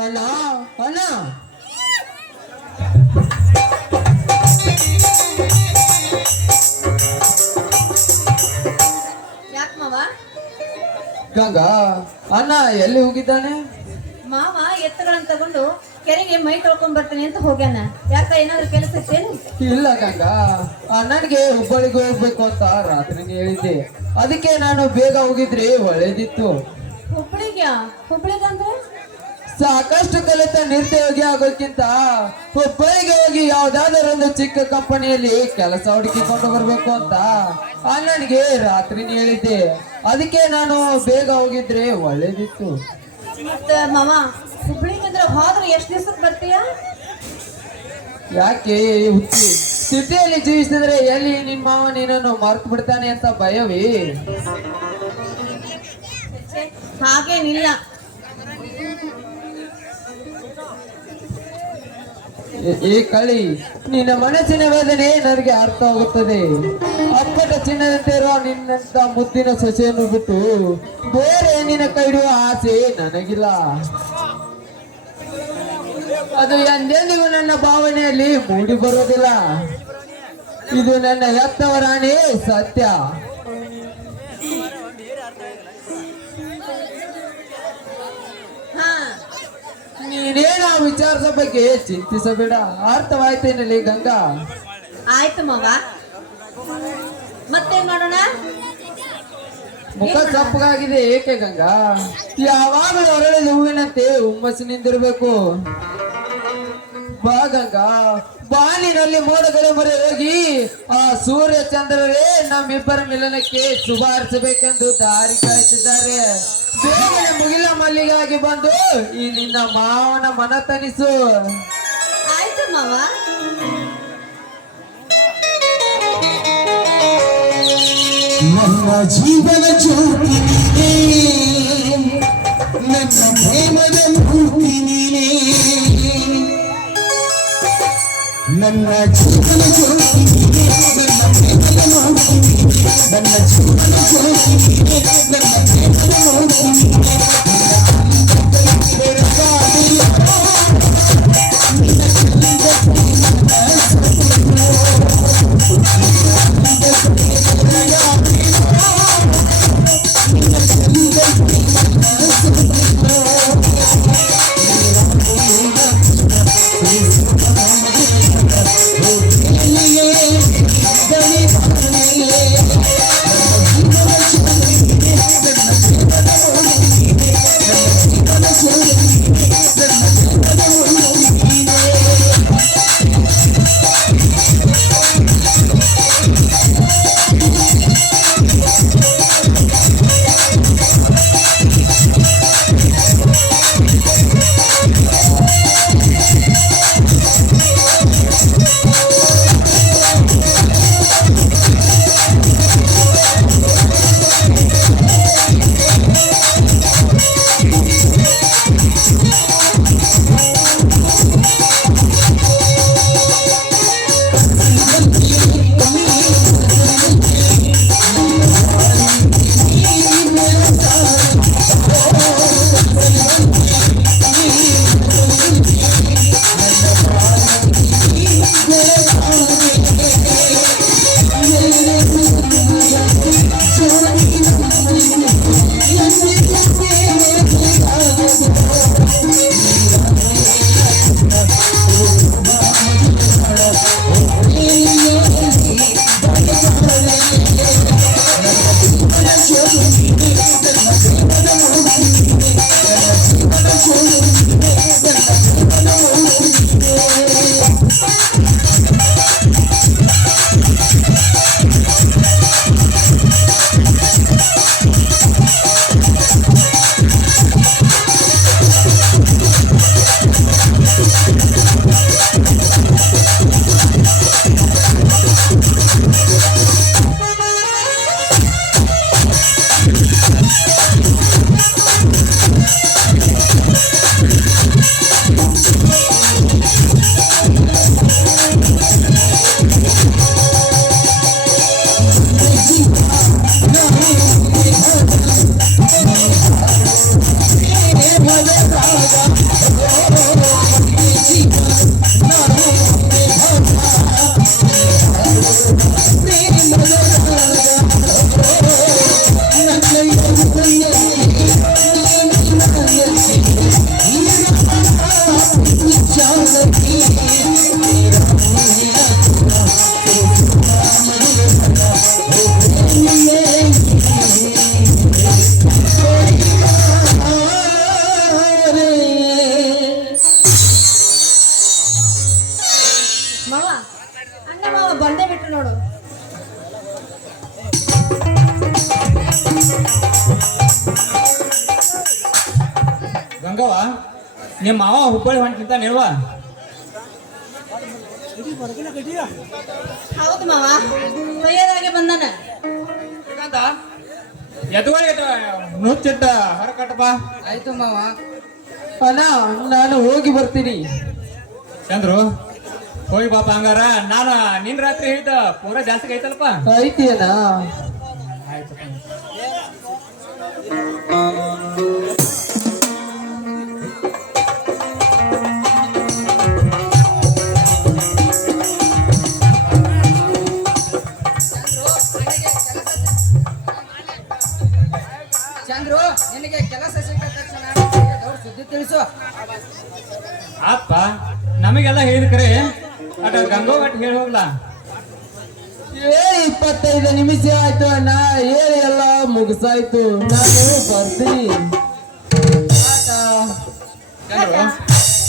ಅಣ್ಣ ಅಣ್ಣ ಯಾಕೆ ಮಾವ? ಗಂಗಾ ಅಣ್ಣ ಎಲ್ಲಿ ಹೋಗಿದ್ದಾನೆ? ಮಾವ ಎತ್ತುಗಳನ್ನ ತಗೊಂಡು ಕೆರೆಗೆ ಮೈ ತೊಳ್ಕೊಂಡ್ ಬರ್ತೀನಿ ಅಂತ ಹೋಗ್ಯಾನ. ಯಾಕ ಏನಾದ್ರು ಕೆಲಸ ಇತ್ತೇನು? ಇಲ್ಲ ಗಂಗಾ, ಅಣ್ಣನಿಗೆ ಹುಬ್ಬಳ್ಳಿಗೆ ಹೋಗ್ಬೇಕು ಅಂತ ರಾತ್ರಿನೇ ಹೇಳಿದ್ದೆ. ಅದಕ್ಕೆ ನಾನು ಬೇಗ ಹೋಗಿದ್ರೆ ಒಳ್ಳೇದಿತ್ತು. ಹುಬ್ಳಿಗ್ಯಾ? ಹುಬ್ಳಿಗಂದ್ರೆ ಸಾಕಷ್ಟು ಕಲಿತ ನಿರುದ್ಯೋಗಿ ಆಗೋಕ್ಕಿಂತ ಹುಬ್ಬಳ್ಳಿಗೆ ಹೋಗಿ ಯಾವ್ದಾದ್ರು ಒಂದು ಚಿಕ್ಕ ಕಂಪನಿಯಲ್ಲಿ ಕೆಲಸ ಹುಡುಕಿಕೊಂಡು ಬರ್ಬೇಕು ಅಂತ ಅಣ್ಣನಿಗೆ ರಾತ್ರಿನೇ ಹೇಳಿದ್ದೆ. ಅದಕ್ಕೆ ನಾನು ಬೇಗ ಹೋಗಿದ್ರೆ ಒಳ್ಳೇದಿತ್ತು. ಮತ್ತ ಮಾವ ಹುಬ್ಳಿಗಂದ್ರೆ ಹೋದ್ರೆ ಎಷ್ಟ್ ದಿವ್ಸಕ್ಕೆ ಬರ್ತೀಯ? ಯಾಕೆ ಹುಚ್ಚಿ, ಸಿಟಿಯಲ್ಲಿ ಜೀವಿಸಿದ್ರೆ ಎಲ್ಲಿ ನಿಮ್ಮ ಮಾವ ನಿನ್ನನ್ನು ಮರ್ತು ಬಿಡ್ತಾನೆ ಅಂತ ಭಯವೇ? ಹಾಗೇನಿಲ್ಲ. ಈ ಕಳಿ, ನಿನ್ನ ಮನಸ್ಸಿನ ವೇದನೆ ನನಗೆ ಅರ್ಥವಾಗುತ್ತದೆ. ಅಪ್ಪಟ ಚಿನ್ನದಂತೆ ಇರುವ ನಿನ್ನಂತ ಮುದ್ದಿನ ಸೊಸೆಯನ್ನು ಬಿಟ್ಟು ಬೇರೆ ನಿನ್ನ ಕೈ ಹಿಡಿಯುವ ಆಸೆ ನನಗಿಲ್ಲ. ಅದು ಎಂದೆಂದಿಗೂ ನನ್ನ ಭಾವನೆಯಲ್ಲಿ ಮೂಡಿ ಬರೋದಿಲ್ಲ. ಇದು ನನ್ನ ಹೆತ್ತವರಾಣೆ ಸತ್ಯ. ಹಾ, ನೀನೇನು ಆ ವಿಚಾರದ ಬಗ್ಗೆ ಚಿಂತಿಸಬೇಡ. ಅರ್ಥವಾಯ್ತೇನಲ್ಲಿ ಗಂಗಾ? ಆಯ್ತು ಮಾವ. ಮತ್ತೇನ್ ಮಾಡೋಣ? ಮುಖ ಕಪ್ಪಗಾಗಿದೆ ಏಕೆ ಗಂಗಾ? ಯಾವಾಗ ಹೊರಳಿದ ಹೂವಿನಂತೆ ಹುಮ್ಮಸ್ಸಿನಿಂದಿರ್ಬೇಕು. ಬಾ ಗಂಗಾ, ಬಾನಿನಲ್ಲಿ ಮೋಡಗಳ ಮೊರೆ ಹೋಗಿ ಆ ಸೂರ್ಯ ಚಂದ್ರರೇ ನಮ್ಮಿಬ್ಬರ ಮಿಲನಕ್ಕೆ ಶುಭ ಹಾರೈಸಬೇಕೆಂದು ದಾರಿ ಕಾಯ್ತಿದ್ದಾರೆ. ಬೇಗನೆ ಮುಗಿಲ ಮಲ್ಲಿಗಾಗಿ ಬಂದು ಈ ನಿನ್ನ ಮಾವನ ಮನ ತನಿಸು. ಆಯ್ತು ಮಾವ. ನನ್ನ ಜೀವನ ಜ್ಯೋತಿ ನೀನೇ, ನನ್ನ ಪ್ರೇಮದ ಮೂರ್ತಿ ನೀನೇ. ನನ್ನ ಜೀವನ ಜ್ಯೋತಿ ನೀನೇ, ನನ್ನ ಪ್ರೇಮದ ಮೂರ್ತಿ ನೀನೇ. ನನ್ನ ಜೀವನ ಜ್ಯೋತಿ ನೀನೇ, ನನ್ನ ಪ್ರೇಮದ ಮೂರ್ತಿ ನೀನೇ. ಗಂಗವ್ವ ನಿಮ್ಮ ಮಾವ ಹುಬ್ಬಳ್ಳಿ ಹೊಂಟಿಂತ ನೀವ ಹೌದು ಮಾವ ತಯಾರಾಗಿ ಬಂದಾನ. ಎದುವಳಿ ನುಚ್ಚಿಟ್ಟ ಹೊರಕಟ್ಟಪ್ಪ. ಆಯ್ತು ಮಾವ. ಅಣ್ಣ ನಾನು ಹೋಗಿ ಬರ್ತೀನಿ. ಚಂದ್ರು ಹೋಗಿ ಬಾಪ. ಹಂಗಾರ ನಾನು ನಿನ್ ರಾತ್ರಿ ಹೇಳಿದ ಪೂರ ಜಾಸ್ತಿ ಐತಲ್ಪ. ಐತಿ ಅಣ್ಣ. ಆಯ್ತು. ಚಂದ್ರು ನಿನಗೆ ಕೆಲಸ ಸಿಕ್ಕ ತಕ್ಷಣ ದೊಡ್ಡ ಸುದ್ದಿ ತಿಳಿಸು. ಆತ್ಪ ನಮಗೆಲ್ಲ ಹೇಳಿದ ಕರೆ ಅಟ ಗಂಗೋ ಗಟ್ ಹೇಳಿ ಹೋಗ್ಲಾ. 25 ನಿಮಿಷ ಆಯ್ತು ಅಣ್ಣ. ಹೇಳಿ ಎಲ್ಲ ಮುಗಿಸಾಯ್ತು. ನಾನು ಬರ್ತೀನಿ. ಚಂದ್ರು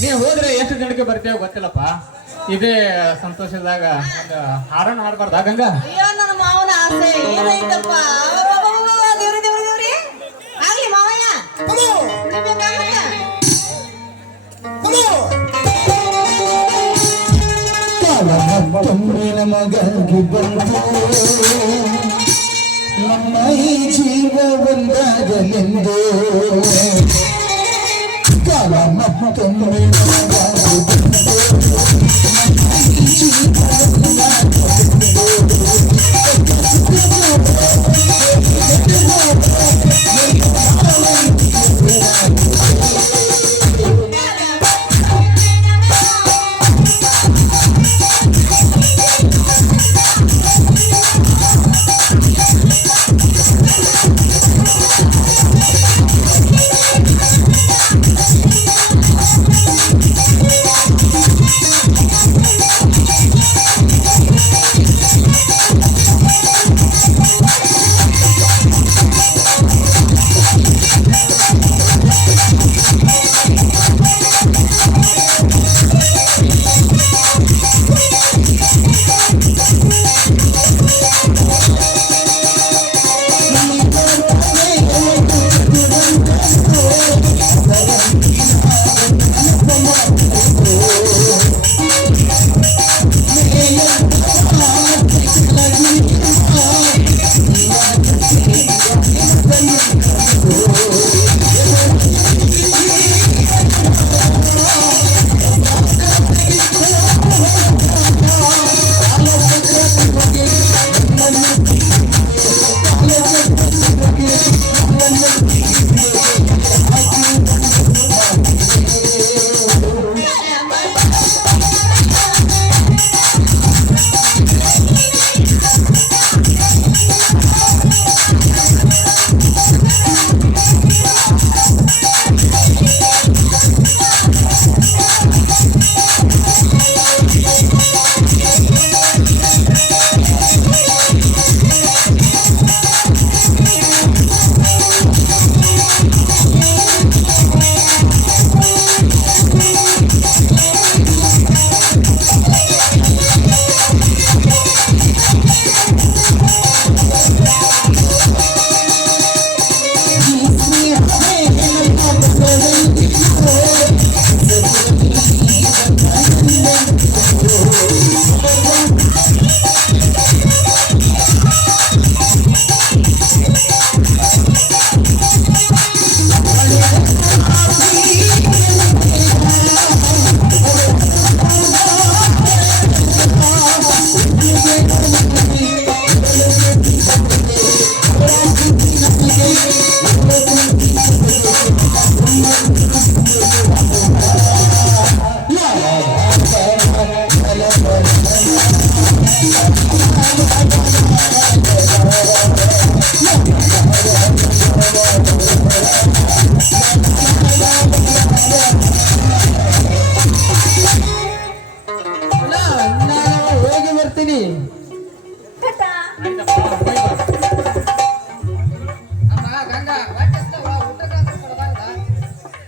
ನೀ ಹೋದ್ರೆ ಎಷ್ಟು ಜನಕ್ಕೆ ಬರ್ತೀವ ಗೊತ್ತಿಲ್ಲಪ್ಪ. ಇದೇ ಸಂತೋಷದಾಗ ಒಂದು ಹಾಡನ್ನು ಹಾಡ್ಬಾರ್ದ ಗಂಗಾ? ಅಯ್ಯೋ ನನ್ನ ಮಾವನ ಆಸೆ ಏನೈತಪ್ಪ. ದೇವ್ರಿ ದೇವ್ರಿ ದೇವ್ರಿ ಆಗ್ಲಿ ಮಾವಯ್ಯ. ಕುಡಿಬೇಕಾಗಲ್ಲ. ಕಾಲಮತ್ತೊಮ್ಮೆ ನಮಗಾಗಿ ಬಂತು, ನಮ್ಮ ಈ ಜೀವ ಒಂದಾಗಲೆಂದು. ಕಾಲಮತ್ತೊಮ್ಮೆ ನಮಗಾಗಿ ಬಂತು, ನಮ್ಮ ಈ ಜೀವ ಒಂದಾಗಲೆಂದು.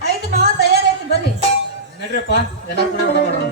ಆಯ್ತು ಮಾವ ತಯಾರಾಯ್ತು ಬರ್ರಿ. ನಡ್ರಿಪ್ಪ ಎಲ್ಲ ಕೂಡ ಊಟ ಮಾಡೋಣ.